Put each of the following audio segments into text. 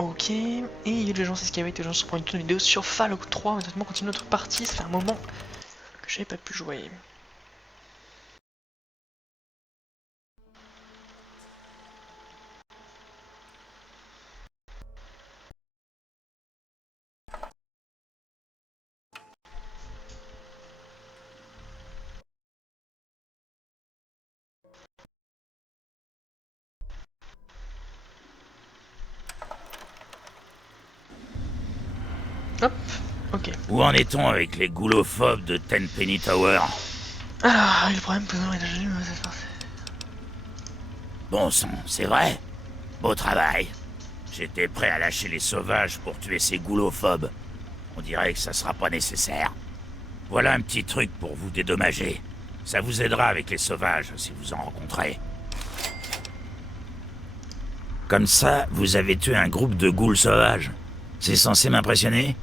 Ok, et les gens, c'est ce qu'il y avait, les gens se prennent une vidéo sur Fallout 3, maintenant on continue notre partie, ça fait un moment que j'avais pas pu jouer. Hop, ok. Où en est-on avec les goulophobes de Tenpenny Tower? Alors, le problème, posant est déjà cette partie. Bon sang, c'est vrai? Beau travail. J'étais prêt à lâcher les sauvages pour tuer ces goulophobes. On dirait que ça sera pas nécessaire. Voilà un petit truc pour vous dédommager. Ça vous aidera avec les sauvages si vous en rencontrez. Comme ça, vous avez tué un groupe de ghouls sauvages. C'est censé m'impressionner?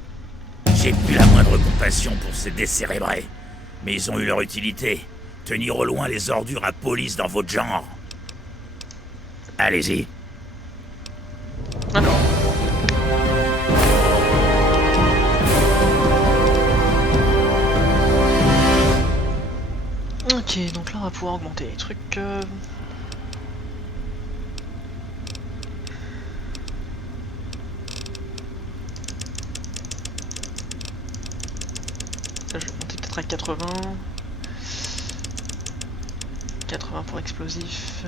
J'ai plus la moindre compassion pour ces décérébrés. Mais ils ont eu leur utilité. Tenir au loin les ordures à police dans votre genre. Allez-y. Alors. Ok, donc là on va pouvoir augmenter les trucs. Là, je vais monter peut-être à 80. 80 pour explosif.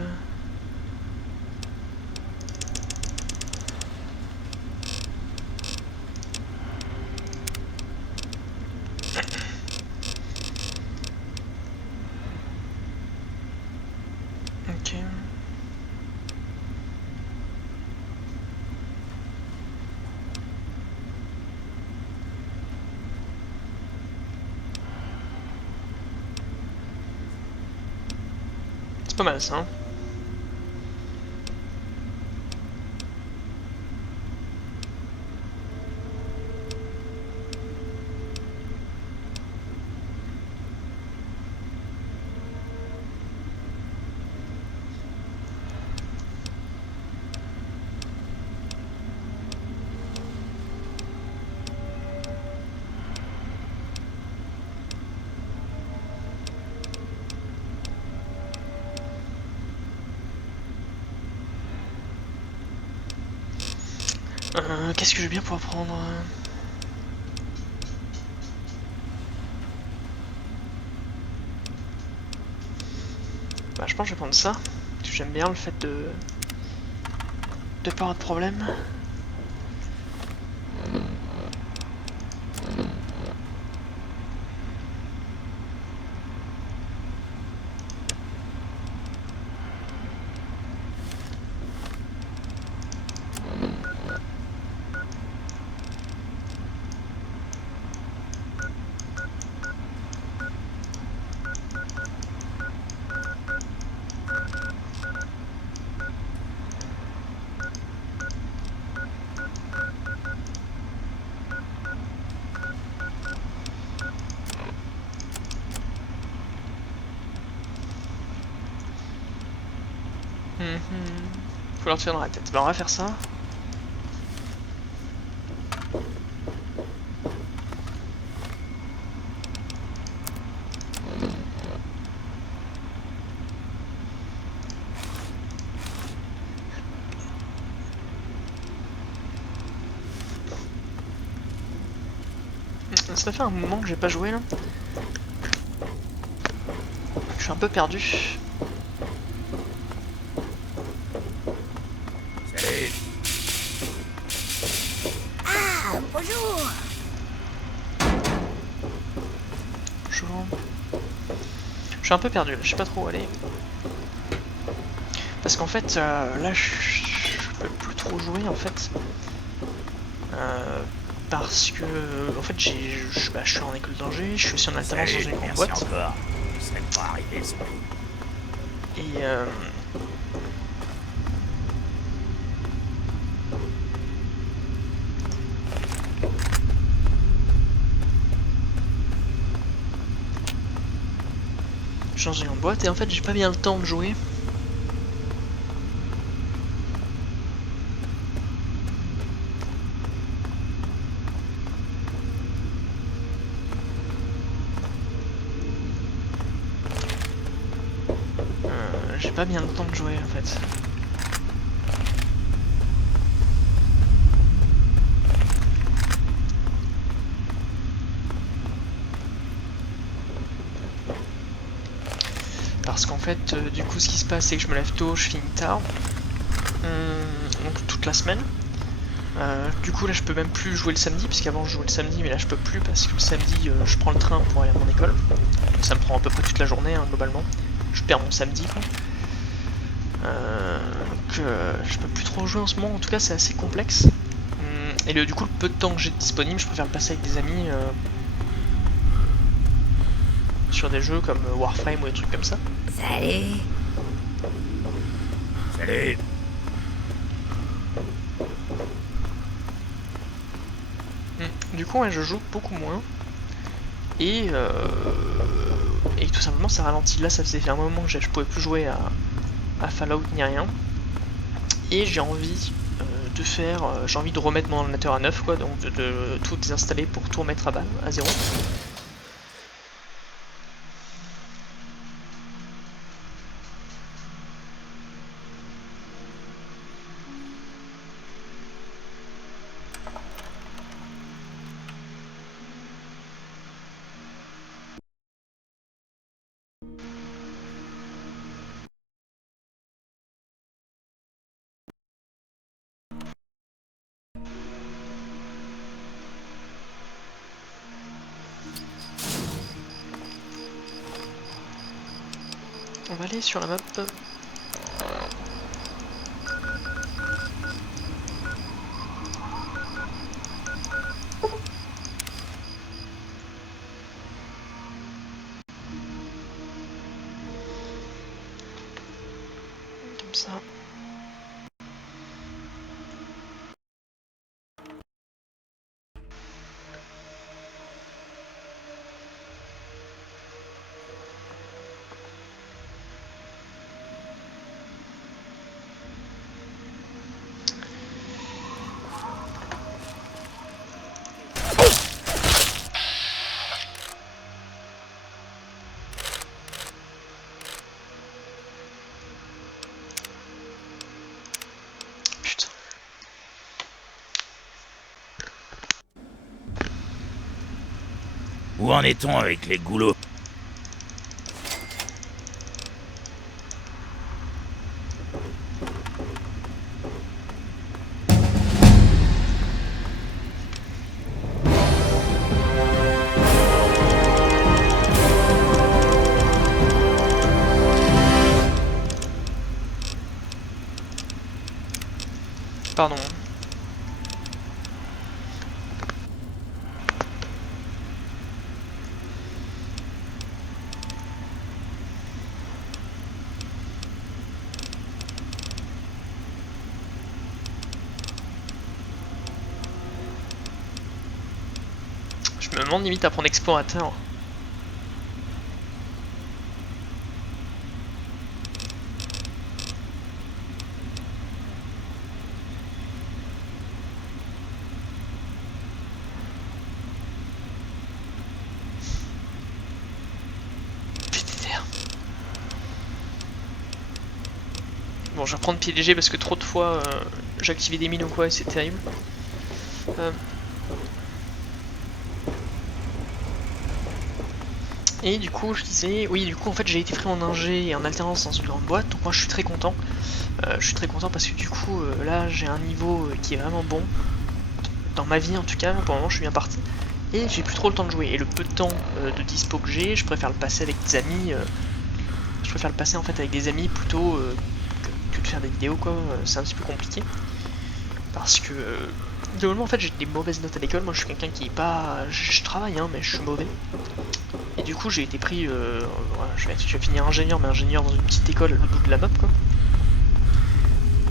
Ok. C'est pas mal ça. Hein. Qu'est-ce que je vais bien pouvoir prendre Bah je pense que je vais prendre ça. Parce que j'aime bien le fait de pas avoir de problème. Faut leur tirer dans la tête. Bah on va faire ça. Ça fait un moment que j'ai pas joué là. Je suis un peu perdu. Salut. Ah, bonjour. Bonjour. Je suis un peu perdu là, je sais pas trop où aller. Parce qu'en fait, là je peux plus trop jouer en fait. Parce que en fait je suis en école d'ingé, je suis aussi en alternance dans une grande boîte. Encore. Je serais pas arrivé sans vous. Et je suis dans une grande boîte et en fait j'ai pas bien le temps de jouer. pas bien le temps de jouer en fait. Parce qu'en fait, du coup, ce qui se passe, c'est que je me lève tôt, je finis tard. Donc toute la semaine. Du coup, là, je peux même plus jouer le samedi, puisqu'avant je jouais le samedi, mais là, je peux plus parce que le samedi, je prends le train pour aller à mon école. Ça me prend à peu près toute la journée, hein, globalement. Je perds mon samedi, quoi. Donc, je peux plus trop jouer en ce moment. En tout cas, c'est assez complexe. Et du coup, le peu de temps que j'ai disponible, je préfère le passer avec des amis sur des jeux comme Warframe ou des trucs comme ça. Salut. Salut. Du coup, ouais, je joue beaucoup moins. Et tout simplement, ça ralentit. Là, ça faisait un moment que je pouvais plus jouer à Fallout ni rien. Et j'ai envie de faire. J'ai envie de remettre mon ordinateur à neuf, quoi. Donc de tout désinstaller pour tout remettre à zéro. On va aller sur la map. Comme ça. Putain. Où en est-on avec les goulots? Pardon. Je me demande limite à prendre explorateur. PDR. Bon, je vais reprendre pied léger parce que trop de fois j'ai activé des mines ou quoi et c'est terrible. Et du coup, je disais, oui, du coup, en fait, j'ai été pris en ingé et en alternance dans une grande boîte, donc moi je suis très content. Je suis très content parce que du coup, là, j'ai un niveau qui est vraiment bon. Dans ma vie, en tout cas, pour le moment, je suis bien parti. Et j'ai plus trop le temps de jouer. Et le peu de temps de dispo que j'ai, je préfère le passer avec des amis. Je préfère le passer en fait avec des amis plutôt que de faire des vidéos, quoi. C'est un petit peu compliqué. Parce que, globalement, en fait, j'ai des mauvaises notes à l'école. Moi, je suis quelqu'un qui est pas. Je travaille, hein, mais je suis mauvais. Et du coup, j'ai été pris. Voilà, je vais finir ingénieur, mais ingénieur dans une petite école à l'autre bout de la map, quoi.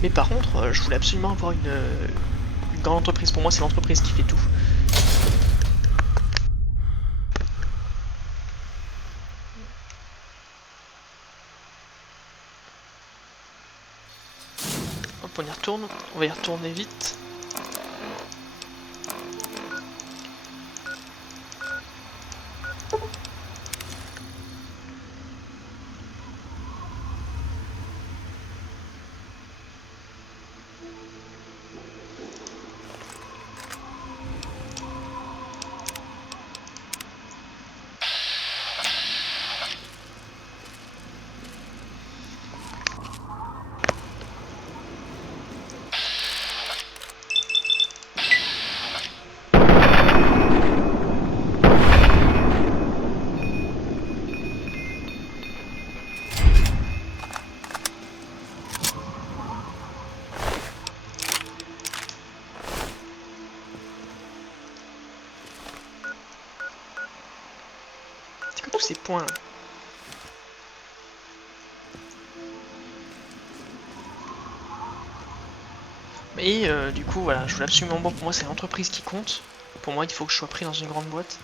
Mais par contre, je voulais absolument avoir une grande entreprise. Pour moi, c'est l'entreprise qui fait tout. Hop, on y retourne. On va y retourner vite. tous ces points là. Et du coup voilà, je voulais absolument pour moi c'est l'entreprise qui compte. Pour moi il faut que je sois pris dans une grande boîte.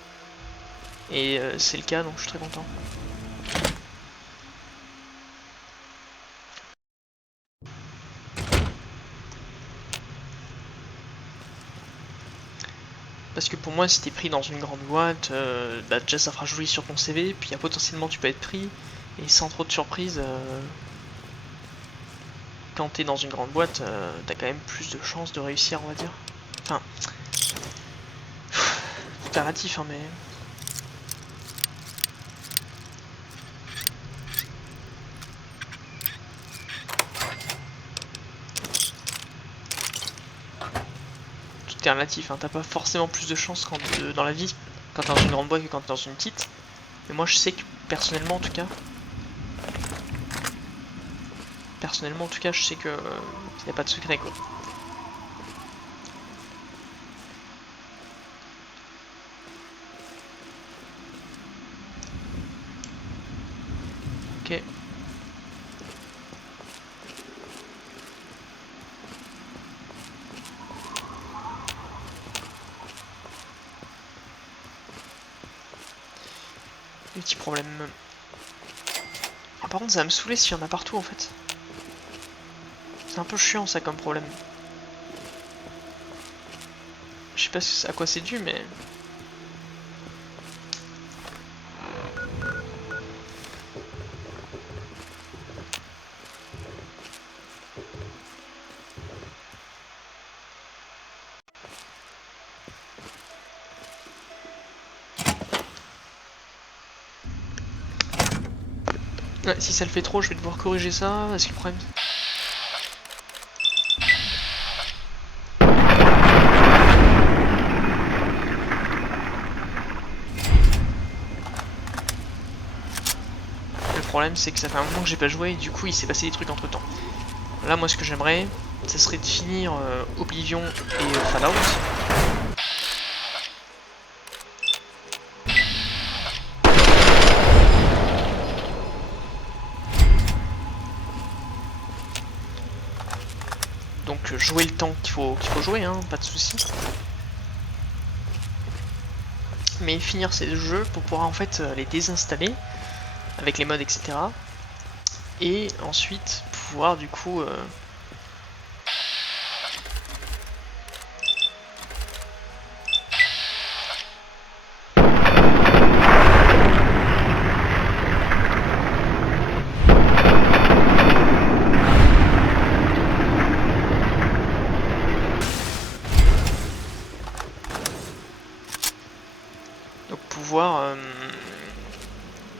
Et c'est le cas donc je suis très content. Parce que pour moi si t'es pris dans une grande boîte, bah déjà ça fera joli sur ton CV, puis potentiellement tu peux être pris, et sans trop de surprise, quand t'es dans une grande boîte, t'as quand même plus de chances de réussir on va dire. Enfin, c'est relatif hein mais... Tout est relatif, hein. T'as pas forcément plus de chance dans la vie quand t'es dans une grande boîte que quand t'es dans une petite. Mais moi je sais que personnellement en tout cas, je sais que y a pas de secret quoi. Ok. Des petits problèmes. Ah, par contre ça va me saouler s'il y en a partout en fait. C'est un peu chiant ça comme problème. Je sais pas à quoi c'est dû mais... Ouais, si ça le fait trop, je vais devoir corriger ça. Est-ce que le problème... Le problème, c'est que ça fait un moment que j'ai pas joué et du coup, il s'est passé des trucs entre temps. Là, moi, ce que j'aimerais, ça serait de finir Oblivion et Fallout. Donc jouer le temps qu'il faut jouer, hein, pas de soucis. Mais finir ces jeux pour pouvoir en fait les désinstaller avec les mods etc. Et ensuite pouvoir du coup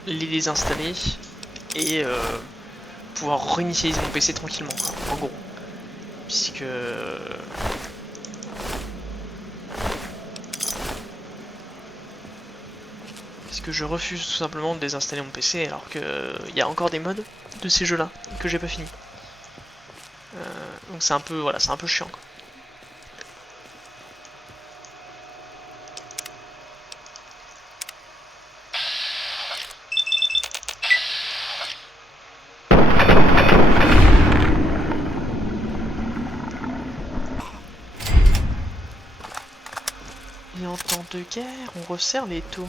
les désinstaller et pouvoir réinitialiser mon PC tranquillement, quoi, en gros. Puisque... je refuse tout simplement de désinstaller mon PC alors qu'il y a encore des mods de ces jeux-là que j'ai pas fini. Donc c'est un peu, voilà, c'est un peu chiant, quoi. Et en temps de guerre, on resserre les taux.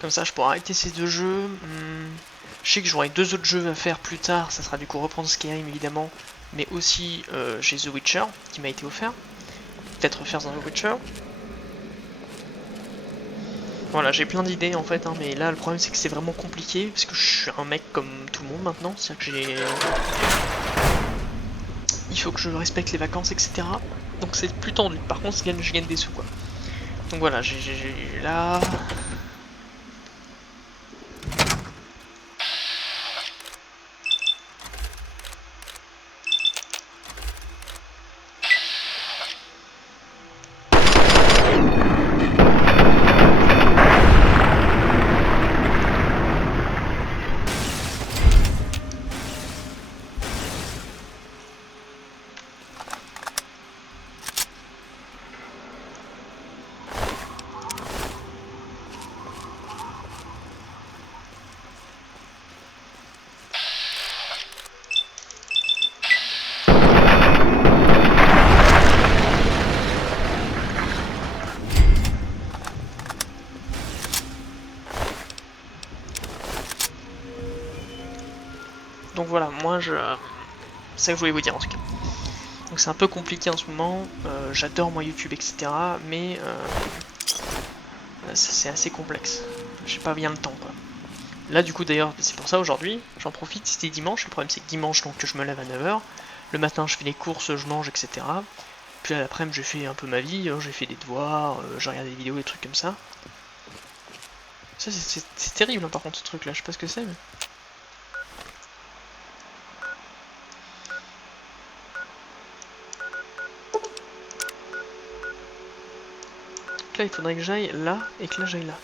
Comme ça, je pourrais arrêter ces deux jeux. Je sais que j'aurai deux autres jeux à faire plus tard. Ça sera du coup reprendre Skyrim évidemment, mais aussi j'ai The Witcher qui m'a été offert. Peut-être refaire dans The Witcher. Voilà, j'ai plein d'idées en fait, hein, mais là le problème c'est que c'est vraiment compliqué parce que je suis un mec comme tout le monde maintenant. C'est-à-dire que j'ai... Il faut que je respecte les vacances, etc. Donc c'est plus tendu. Par contre, je gagne des sous quoi. Donc voilà, j'ai là... Donc voilà, moi je... C'est ça que je voulais vous dire en tout cas. Donc c'est un peu compliqué en ce moment, j'adore moi YouTube etc. Mais c'est assez complexe. J'ai pas bien le temps quoi. Là du coup d'ailleurs c'est pour ça aujourd'hui, j'en profite, c'était dimanche, le problème c'est que dimanche donc je me lève à 9 h, le matin je fais les courses, je mange etc. Puis à l'après-midi j'ai fait un peu ma vie, j'ai fait des devoirs, j'ai regardé des vidéos, des trucs comme ça. Ça c'est terrible hein, par contre ce truc là, je sais pas ce que c'est mais... Donc là il faudrait que j'aille là et que là j'aille là.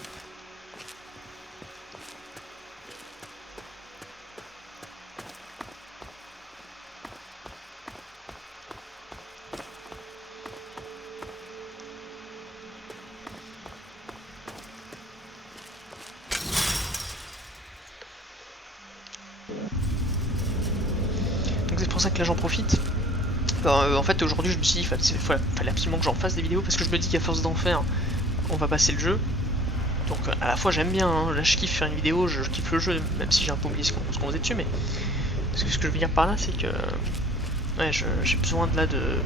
Donc c'est pour ça que là j'en profite. En fait aujourd'hui je me suis dit fallait absolument que j'en fasse des vidéos parce que je me dis qu'à force d'en faire on va passer le jeu. Donc à la fois j'aime bien, hein, là je kiffe faire une vidéo, je kiffe le jeu, même si j'ai un peu oublié ce qu'on faisait dessus, mais ce que je veux dire par là c'est que ouais, j'ai besoin de là de...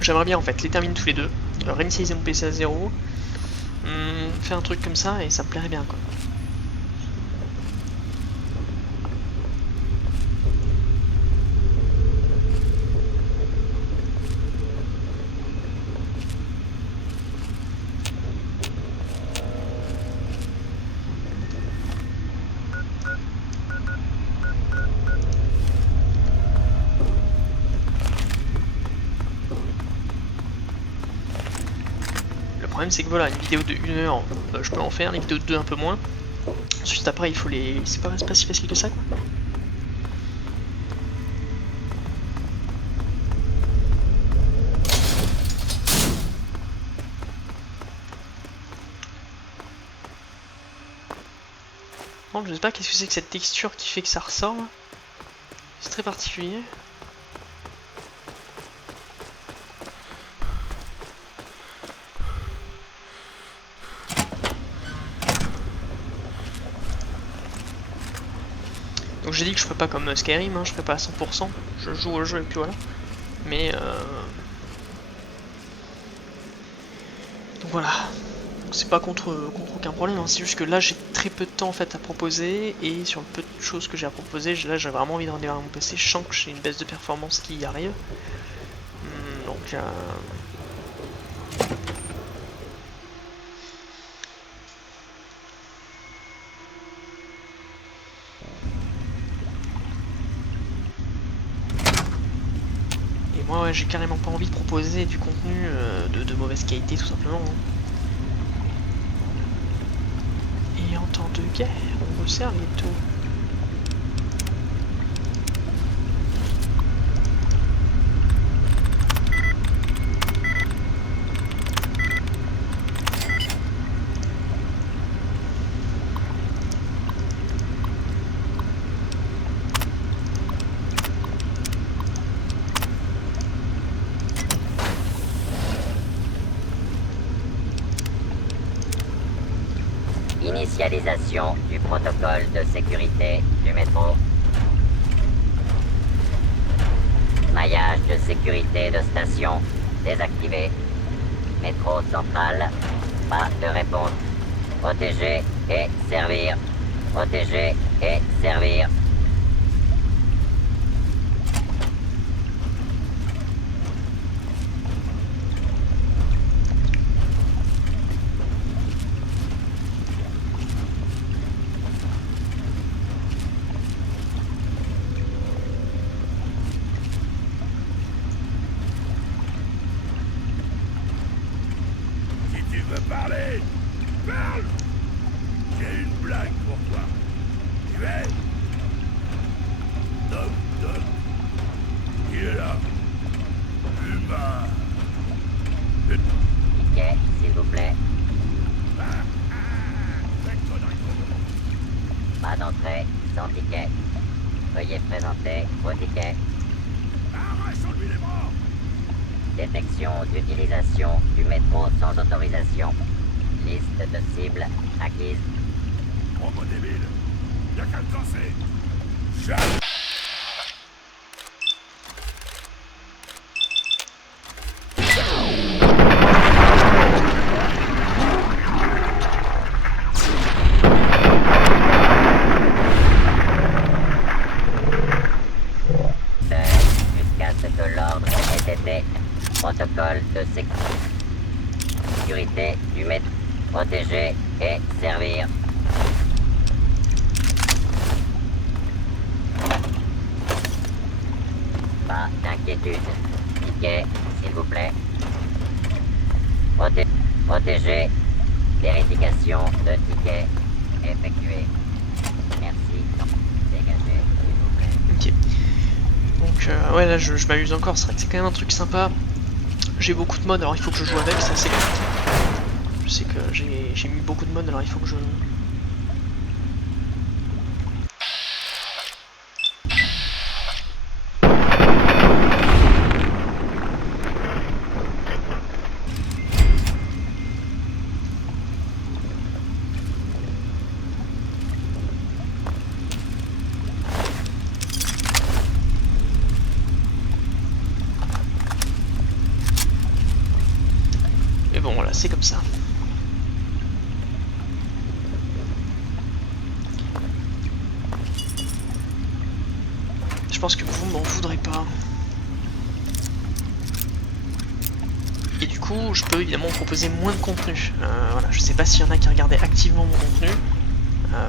J'aimerais bien en fait les terminer tous les deux, réinitialiser mon PC à 0, faire un truc comme ça et ça me plairait bien quoi. Le problème c'est que voilà, une vidéo de 1 heure, je peux en faire, une vidéo de 2 un peu moins. Ensuite après il faut les... C'est pas si facile que ça quoi. Bon, je sais pas qu'est-ce que c'est que cette texture qui fait que ça ressort. C'est très particulier. Donc j'ai dit que je ferais pas comme Skyrim, hein, je ferais pas à 100%, je joue au jeu et puis voilà. Mais donc voilà. C'est pas contre aucun problème, hein. C'est juste que là j'ai très peu de temps en fait à proposer et sur le peu de choses que j'ai à proposer, là j'ai vraiment envie de redémarrer mon PC, je sens que j'ai une baisse de performance qui y arrive. Donc et moi ouais, j'ai carrément pas envie de proposer du contenu de mauvaise qualité tout simplement. Hein. Et en temps de guerre, on resserre les taux. Initialisation du protocole de sécurité du métro. Maillage de sécurité de station désactivé. Métro central, pas de réponse. Protéger et servir. Protéger et servir. Parler! Parle! J'ai une blague pour toi. Tu es? Doc, Doc. Qui est là? Humain. Ticket, s'il vous plaît. Pas d'entrée, sans ticket. Veuillez présenter vos tickets. Arrachons-lui les bras! Détection d'utilisation du métro sans autorisation. Liste de cibles acquise. Robot débile! Y'a qu'à le casser! Jusqu'à ce que l'ordre ait été. Protocole de sécurité du maître. Protéger et servir. Pas d'inquiétude. Ticket, s'il vous plaît. Protéger. Vérification de ticket effectuée. Merci. Dégagez, s'il vous plaît. Ok. Donc ouais, là je m'amuse encore, c'est vrai que c'est quand même un truc sympa. J'ai beaucoup de modes, alors il faut que je joue avec, c'est assez compliqué. Je sais que j'ai mis beaucoup de modes, alors il faut que je... Mais bon, voilà, c'est comme ça. Je pense que vous m'en voudrez pas. Et du coup, je peux évidemment proposer moins de contenu. Voilà, je sais pas s'il y en a qui regardaient activement mon contenu.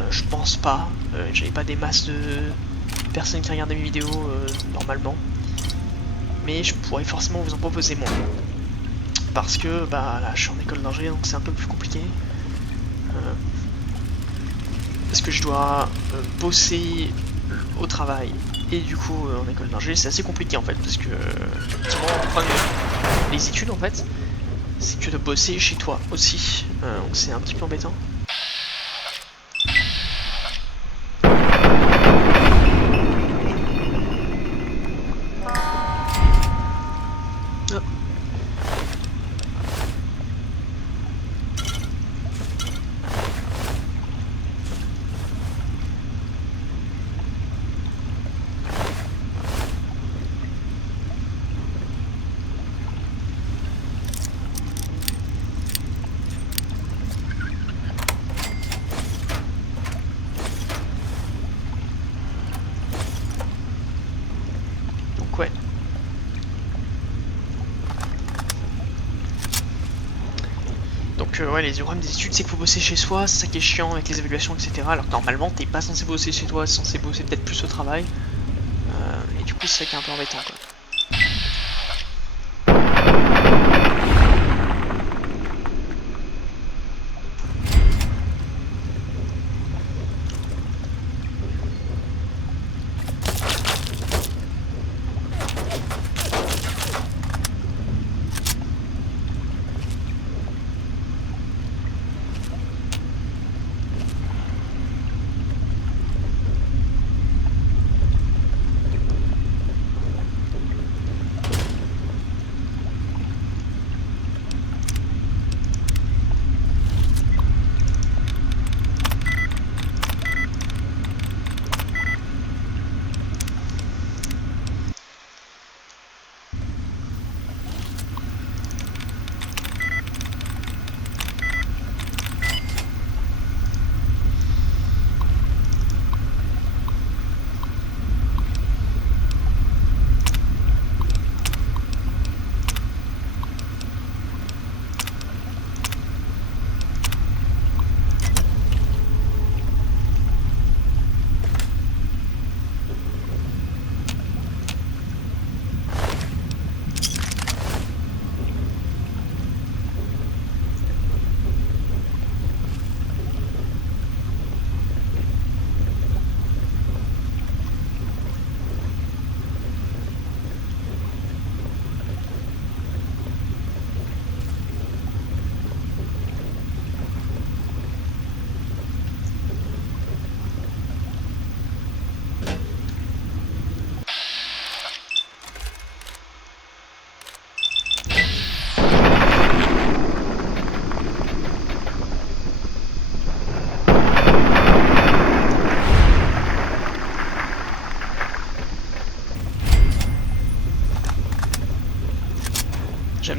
Je pense pas. J'avais pas des masses de personnes qui regardaient mes vidéos normalement. Mais je pourrais forcément vous en proposer moins. Parce que bah là, je suis en école d'ingé, donc c'est un peu plus compliqué. Parce que je dois bosser au travail et du coup en école d'ingé, c'est assez compliqué en fait, parce que effectivement, le problème des études en fait, c'est que de bosser chez toi aussi, donc c'est un petit peu embêtant. Ah. Donc ouais. Donc ouais, les problèmes des études, c'est qu'il faut bosser chez soi, c'est ça qui est chiant avec les évaluations, etc. Alors que normalement, t'es pas censé bosser chez toi, t'es censé bosser peut-être plus au travail. Et du coup, c'est ça qui est un peu embêtant, quoi.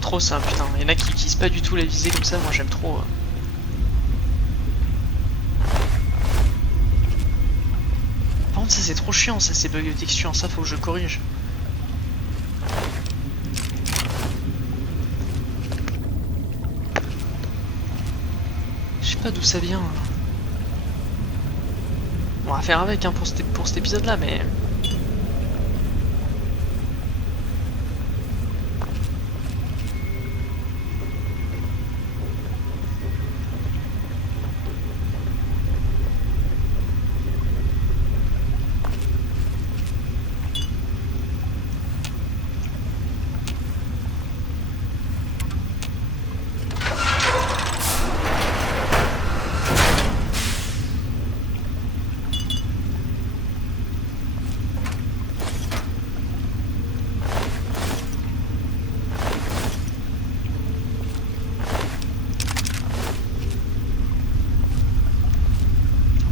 trop ça, putain. Il y en a qui utilisent pas du tout la visée comme ça, moi j'aime trop. Par contre ça c'est trop chiant, ça ces bugs de texture, ça faut que je corrige. Je sais pas d'où ça vient. On va faire avec hein, pour cet épisode là, mais...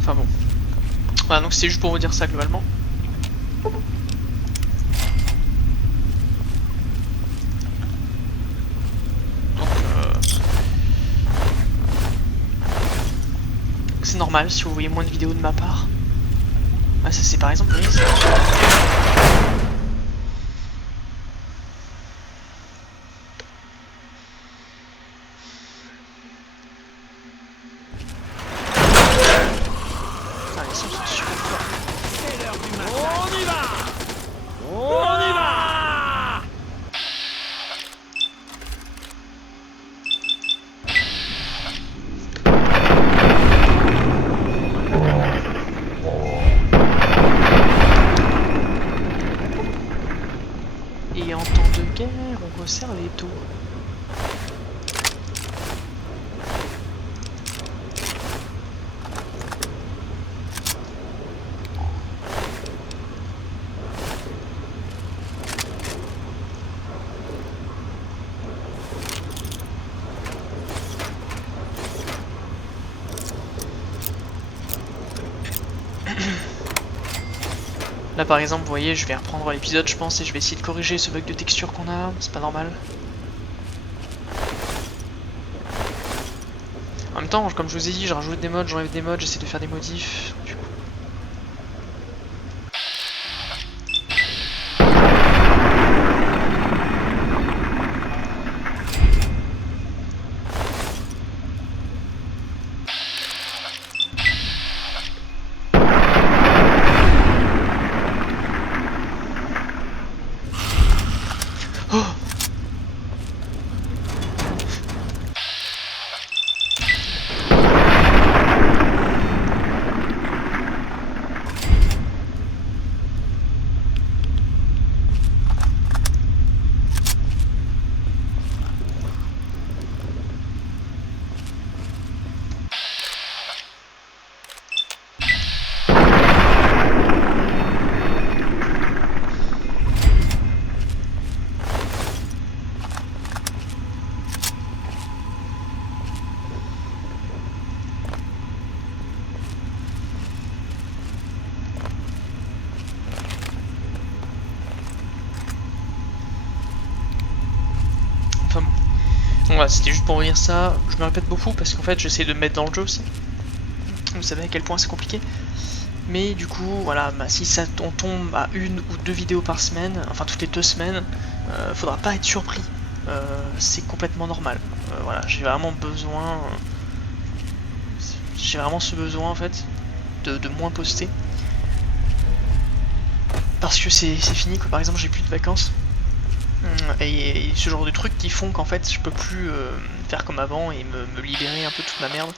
Enfin bon. Voilà, donc c'est juste pour vous dire ça globalement. Donc c'est normal si vous voyez moins de vidéos de ma part. Ah ça c'est par exemple, vous voyez, et en temps de guerre, on resserre les taux. Là par exemple, vous voyez, je vais reprendre l'épisode je pense et je vais essayer de corriger ce bug de texture qu'on a, c'est pas normal. En même temps, comme je vous ai dit, je rajoute des mods, j'enlève des mods, j'essaie de faire des modifs. Du coup. Oh! Enfin bon. Donc voilà, c'était juste pour dire ça. Je me répète beaucoup parce qu'en fait j'essaie de me mettre dans le jeu aussi. Vous savez à quel point c'est compliqué. Mais du coup, voilà, bah, si ça, on tombe à 1 ou 2 vidéos par semaine, enfin toutes les 2 semaines, faudra pas être surpris. C'est complètement normal. Voilà, j'ai vraiment besoin... j'ai vraiment ce besoin en fait de moins poster. Parce que c'est fini, quoi. Par exemple j'ai plus de vacances. Et ce genre de trucs qui font qu'en fait je peux plus faire comme avant et me libérer un peu de toute ma merde.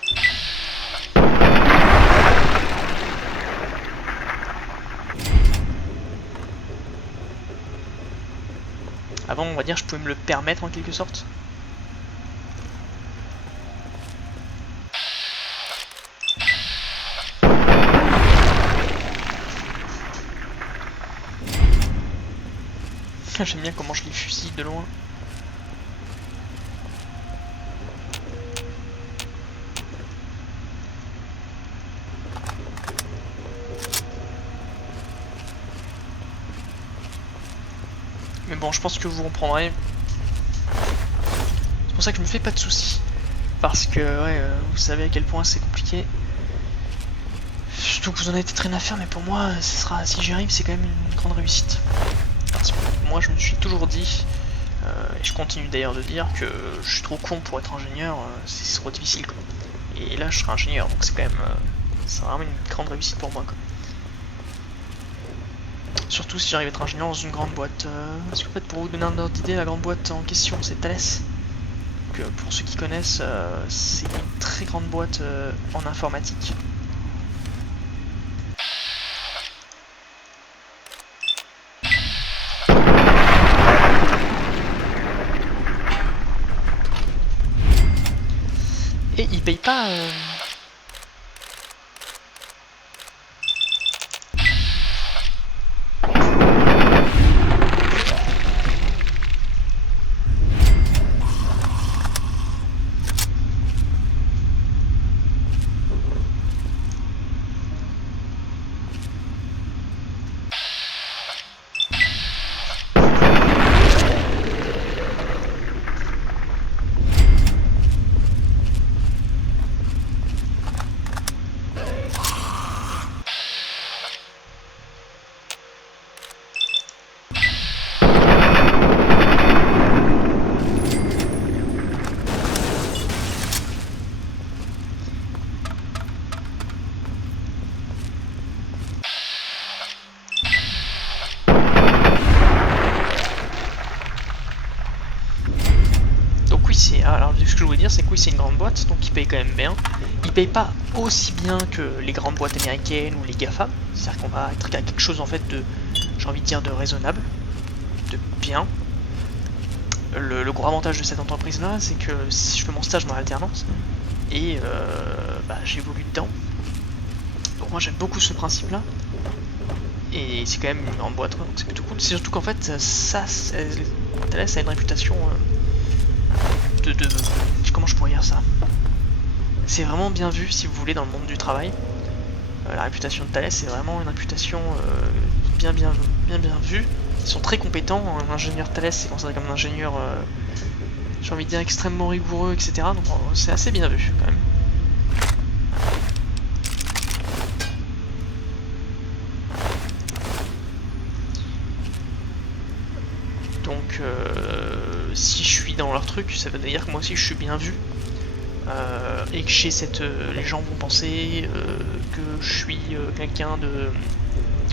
Avant on va dire je pouvais me le permettre en quelque sorte. J'aime bien comment je les fusille de loin. Mais bon, je pense que vous comprendrez. ça que je me fais pas de soucis. Parce que, ouais, vous savez à quel point c'est compliqué. Surtout que vous en avez peut-être rien à faire, mais pour moi, si j'y arrive, c'est quand même une grande réussite. Parce que moi, je me suis toujours dit, et je continue d'ailleurs de dire que je suis trop con pour être ingénieur, c'est trop difficile, quoi. Et là, je serai ingénieur, donc c'est quand même, c'est vraiment une grande réussite pour moi, quoi. Surtout si j'arrive à être ingénieur dans une grande boîte. Parce qu'en fait, pour vous donner un ordre d'idée, la grande boîte en question, c'est Thales. Donc, pour ceux qui connaissent, c'est une très grande boîte en informatique. Et ils payent pas... Alors ce que je voulais dire, c'est que oui, c'est une grande boîte, donc ils payent quand même bien. Ils payent pas aussi bien que les grandes boîtes américaines ou les GAFA. C'est-à-dire qu'on va être à quelque chose en fait de, j'ai envie de dire, de raisonnable, de bien. Le gros avantage de cette entreprise-là, c'est que si je fais mon stage dans l'alternance, et j'évolue dedans. Donc moi j'aime beaucoup ce principe-là. Et c'est quand même une grande boîte, donc c'est plutôt cool. C'est surtout qu'en fait, Thales a une réputation comment je pourrais dire ça, c'est vraiment bien vu si vous voulez dans le monde du travail. La réputation de Thales c'est vraiment une réputation bien vue. Ils sont très compétents. Un ingénieur Thales c'est considéré comme un ingénieur j'ai envie de dire extrêmement rigoureux, etc. Donc c'est assez bien vu quand même. Donc si je suis dans leur truc, ça veut dire que moi aussi je suis bien vu. Et que j'ai les gens vont penser que je suis quelqu'un de...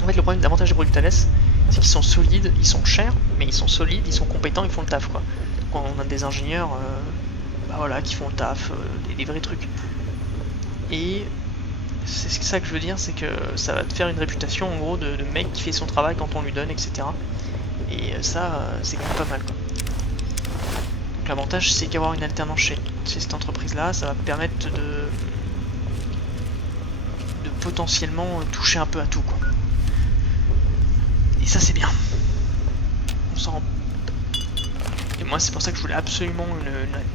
En fait le problème, l'avantage des produits Thales, c'est qu'ils sont solides, ils sont chers, mais ils sont solides, ils sont compétents, ils font le taf quoi. Quand on a des ingénieurs qui font le taf, des vrais trucs. Et c'est ça que je veux dire, c'est que ça va te faire une réputation en gros de mec qui fait son travail quand on lui donne, etc. Et ça, c'est quand même pas mal quoi. Donc l'avantage c'est qu'avoir une alternance chez cette entreprise là, ça va me permettre de potentiellement toucher un peu à tout quoi. Et ça c'est bien. On s'en rend... Et moi c'est pour ça que je voulais absolument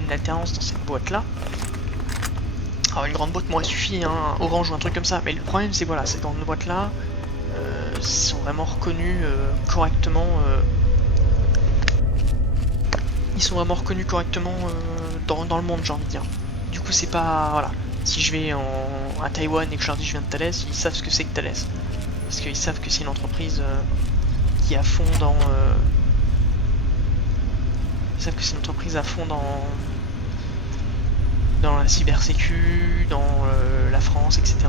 une alternance dans cette boîte là. Alors une grande boîte m'aurait suffi, hein, Orange ou un truc comme ça, mais le problème c'est voilà, c'est dans une boîte là, ils sont vraiment reconnus correctement. Ils sont vraiment reconnus correctement dans le monde, j'ai envie de dire. Du coup, c'est pas... Voilà. Si je vais à Taïwan et que je leur dis que je viens de Thales, ils savent ce que c'est que Thales. Parce qu'ils savent que c'est une entreprise qui est à fond dans... Ils savent que c'est une entreprise à fond dans la cybersécu, dans la France, etc.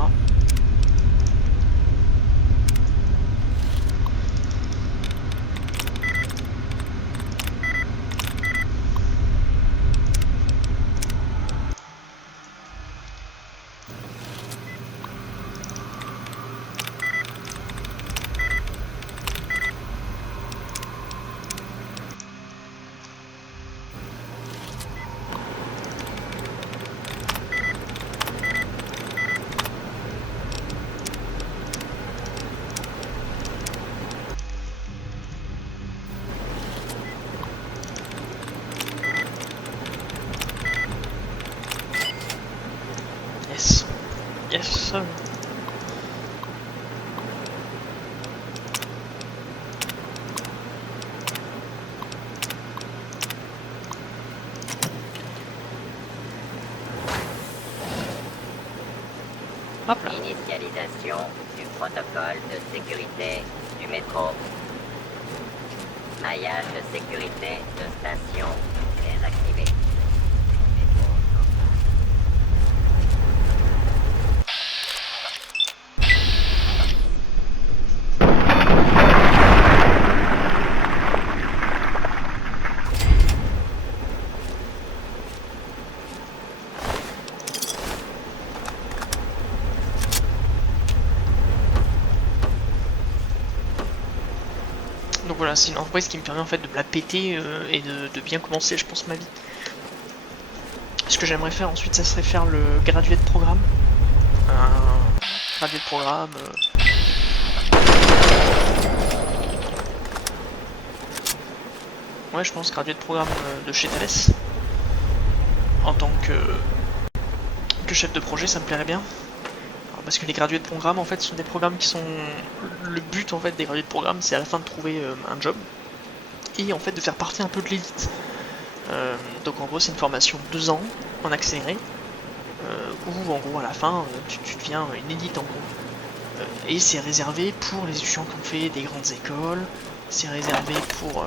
Yes, sir. Hop là. Initialisation du protocole de sécurité du métro. Maillage de sécurité de station désactivé. Métro central. Donc voilà, c'est une entreprise qui me permet en fait de me la péter et de bien commencer, je pense, ma vie. Ce que j'aimerais faire ensuite, ça serait faire le gradué de programme. Un gradué de programme. Ouais, je pense gradué de programme de chez Thales. En tant que chef de projet, ça me plairait bien. Alors, parce que les gradués de programme, en fait, sont des programmes qui sont... Le but, en fait, des gradués de programme, c'est à la fin de trouver un job. Et en fait, de faire partie un peu de l'élite. Donc en gros, c'est une formation de 2 ans, en accéléré. Où, en gros, à la fin, tu deviens une élite, en gros. Et c'est réservé pour les étudiants qui ont fait des grandes écoles. C'est réservé pour...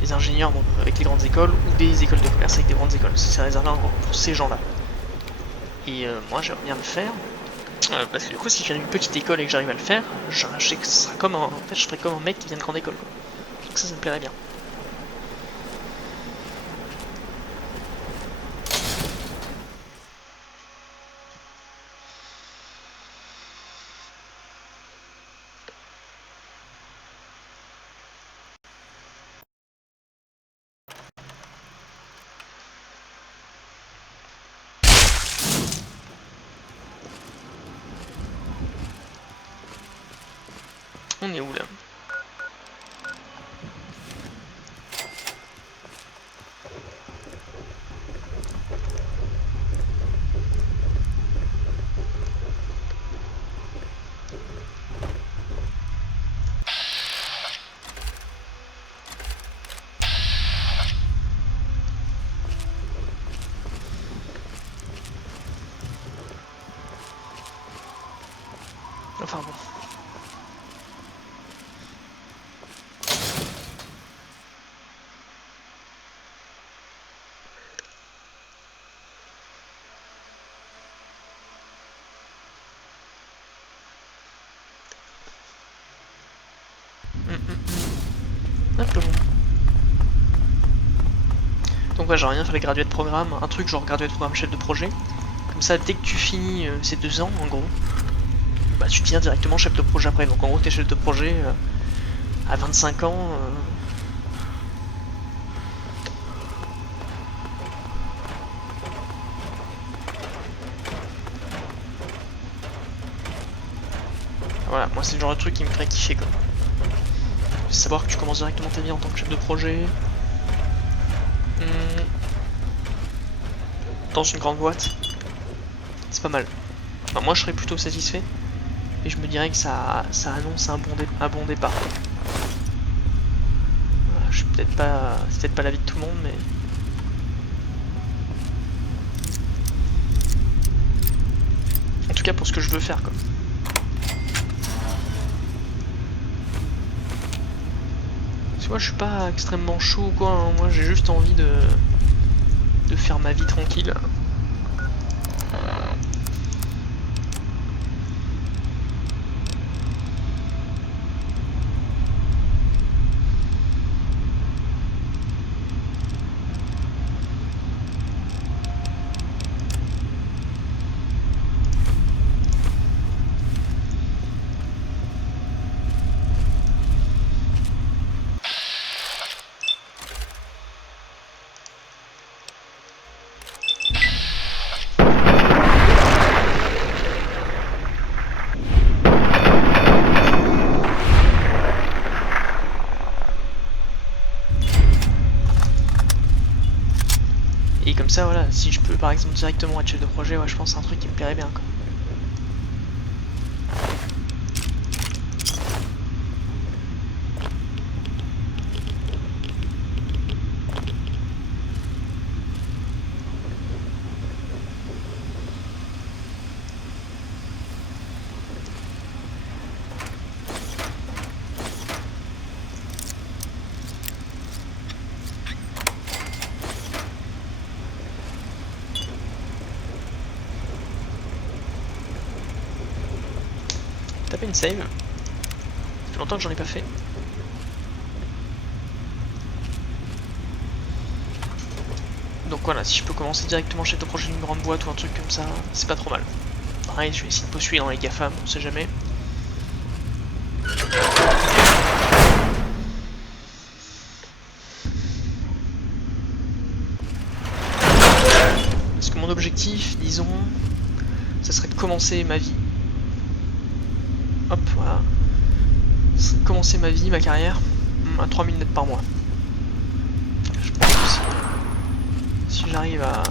les ingénieurs avec les grandes écoles ou des écoles de commerce avec des grandes écoles. C'est réservé en gros pour ces gens-là. Et moi j'aimerais bien le faire. Parce que du coup si je viens d'une petite école et que j'arrive à le faire, je sais que ce sera comme un. En fait je ferai comme un mec qui vient de grande école. Quoi. Donc ça me plairait bien. On est où là? Enfin bon. Hop là. Donc ouais, j'aimerais bien faire les gradués de programme, un truc genre gradué de programme chef de projet. Comme ça, dès que tu finis ces 2 ans, en gros, bah tu deviens directement chef de projet après. Donc en gros, t'es chef de projet à 25 ans. Voilà, moi c'est le genre de truc qui me ferait kiffer quoi. Savoir que tu commences directement ta vie en tant que chef de projet. Dans une grande boîte. C'est pas mal. Enfin, moi je serais plutôt satisfait. Et je me dirais que ça annonce un bon départ. Voilà, je suis peut-être pas. C'est peut-être pas l'avis de tout le monde, mais. En tout cas pour ce que je veux faire quoi. Moi je suis pas extrêmement chaud ou quoi, hein. Moi j'ai juste envie de faire ma vie tranquille. Et comme ça, voilà, si je peux par exemple directement être chef de projet, ouais, je pense que c'est un truc qui me plairait bien quoi. taper une save. Ça fait longtemps que j'en ai pas fait. Donc voilà, si je peux commencer directement chez au prochain une grande boîte ou un truc comme ça, c'est pas trop mal. Pareil, je vais essayer de postuler dans les GAFAM, on sait jamais. Parce que mon objectif, disons, ça serait de commencer ma vie. Hop, voilà. Ça serait de commencer ma vie, ma carrière, à 3000 nets par mois. Je pense que si j'arrive à...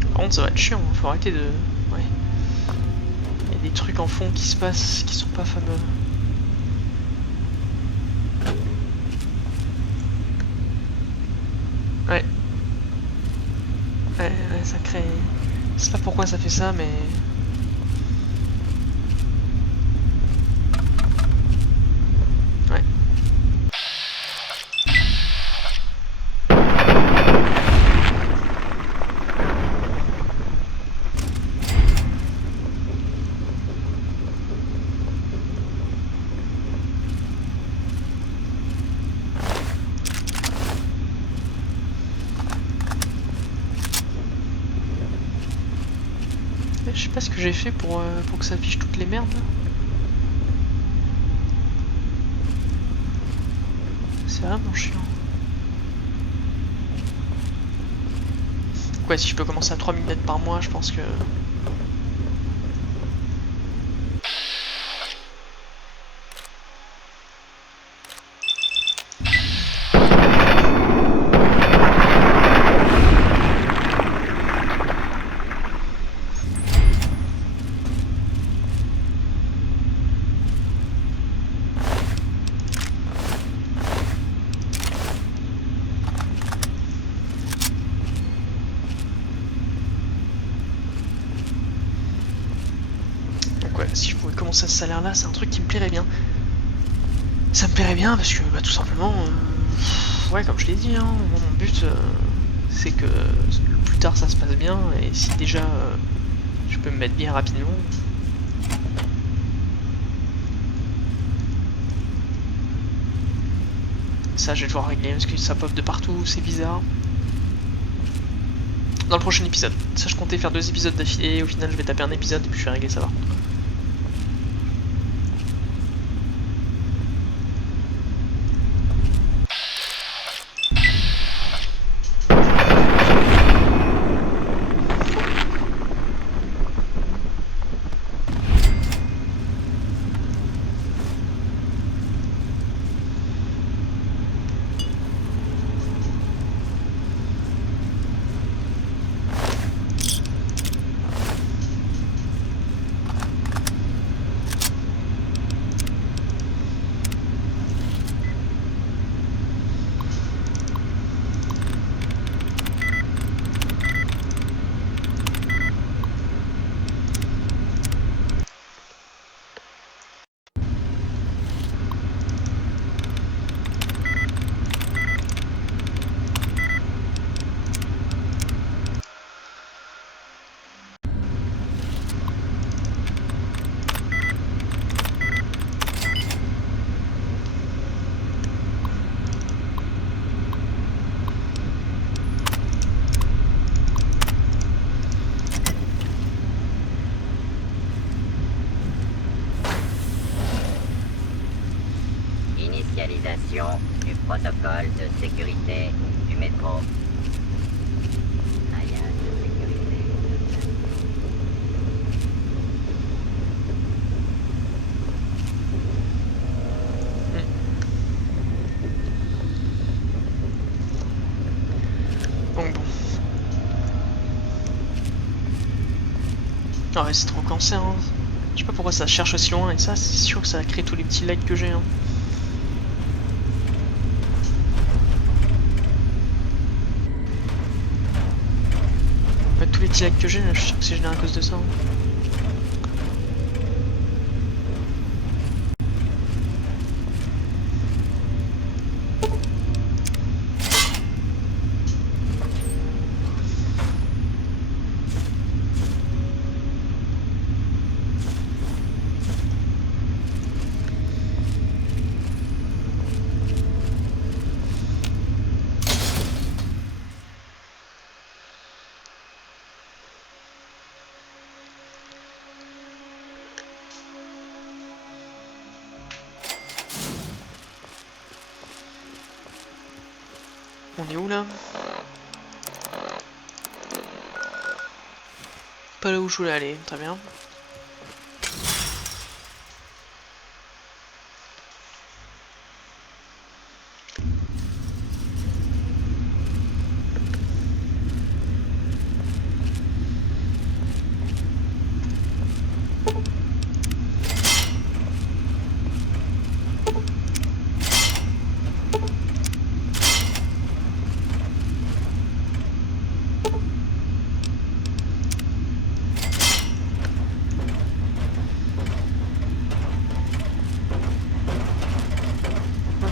Par contre, ça va être chiant, faut arrêter de... Ouais. Il y a des trucs en fond qui se passent qui sont pas fameux. Ouais. Ouais, ça crée... Je sais pas pourquoi ça fait ça, mais... Ouais. Je sais pas ce que j'ai fait pour que ça affiche toutes les merdes là. C'est vraiment chiant. Ouais, si je peux commencer à 3000 nets par mois, je pense que... Ouais, si je pouvais commencer à ce salaire là, c'est un truc qui me plairait bien. Ça me plairait bien parce que bah, tout simplement, ouais, comme je l'ai dit, hein, mon but c'est que plus tard ça se passe bien, et si déjà je peux me mettre bien rapidement. Ça je vais devoir régler parce que ça pop de partout, c'est bizarre. Dans le prochain épisode. Ça je comptais faire 2 épisodes d'affilée, au final je vais taper un épisode et puis je vais régler ça par contre. Initialisation du protocole de sécurité du métro. Maillage de sécurité. Ah ouais, c'est trop cancer. Hein. Je sais pas pourquoi ça cherche aussi loin, et ça, c'est sûr que ça a créé tous les petits lags que j'ai. Hein. En fait, tous les petits lags que j'ai, je suis sûr que c'est généré à cause de ça. Hein. On est où là? Pas là où je voulais aller, très bien.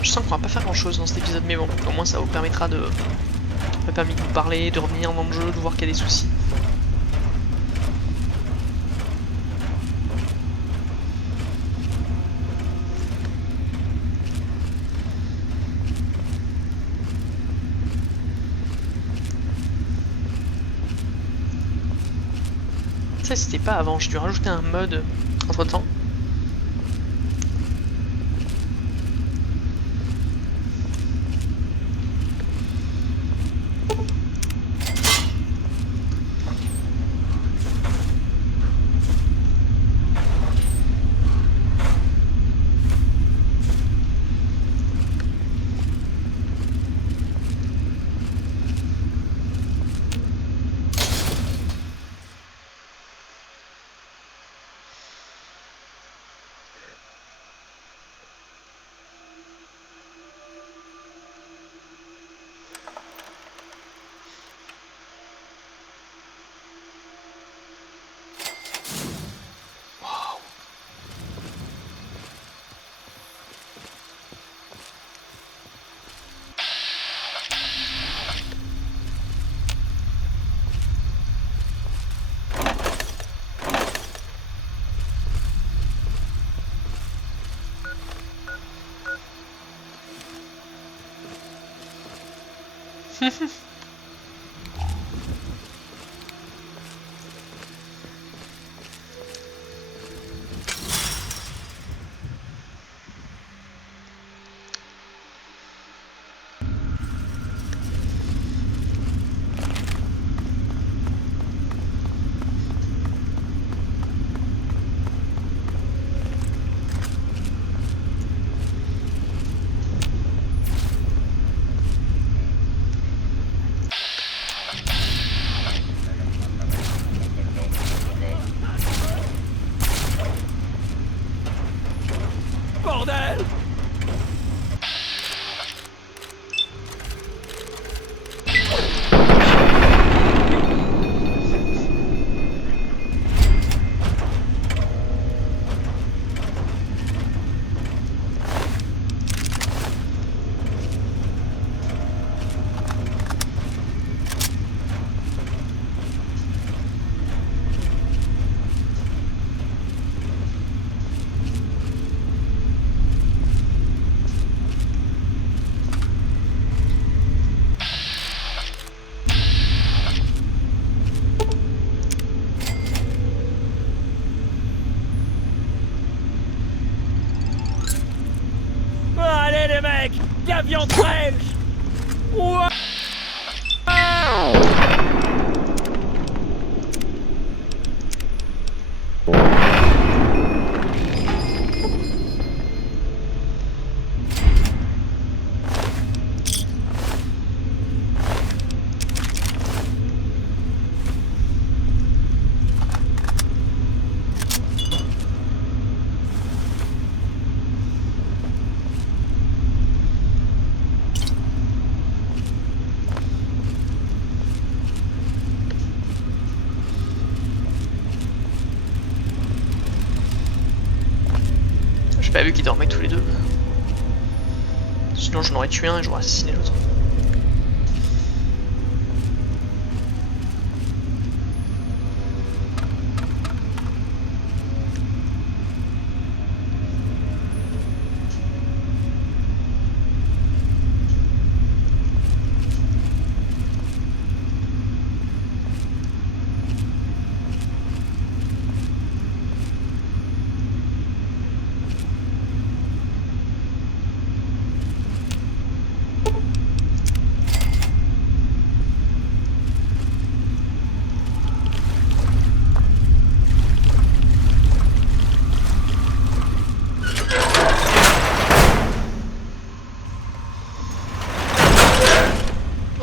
Je sens qu'on va pas faire grand chose dans cet épisode, mais bon, au moins ça vous permettra de... Ça m'a permis de vous parler, de revenir dans le jeu, de voir qu'il y a des soucis. Ça c'était pas avant, j'ai dû rajouter un mode entre temps. Bordel! Allez les mecs, Gavion Trench! Wow! pas vu qu'ils dormaient tous les deux. Sinon j'en aurais tué un et j'aurais assassiné l'autre.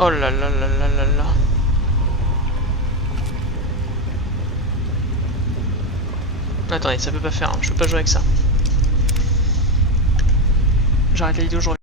Oh là là là là là là. Attendez, ça peut pas faire, hein. Je peux pas jouer avec ça. J'arrête la vidéo aujourd'hui.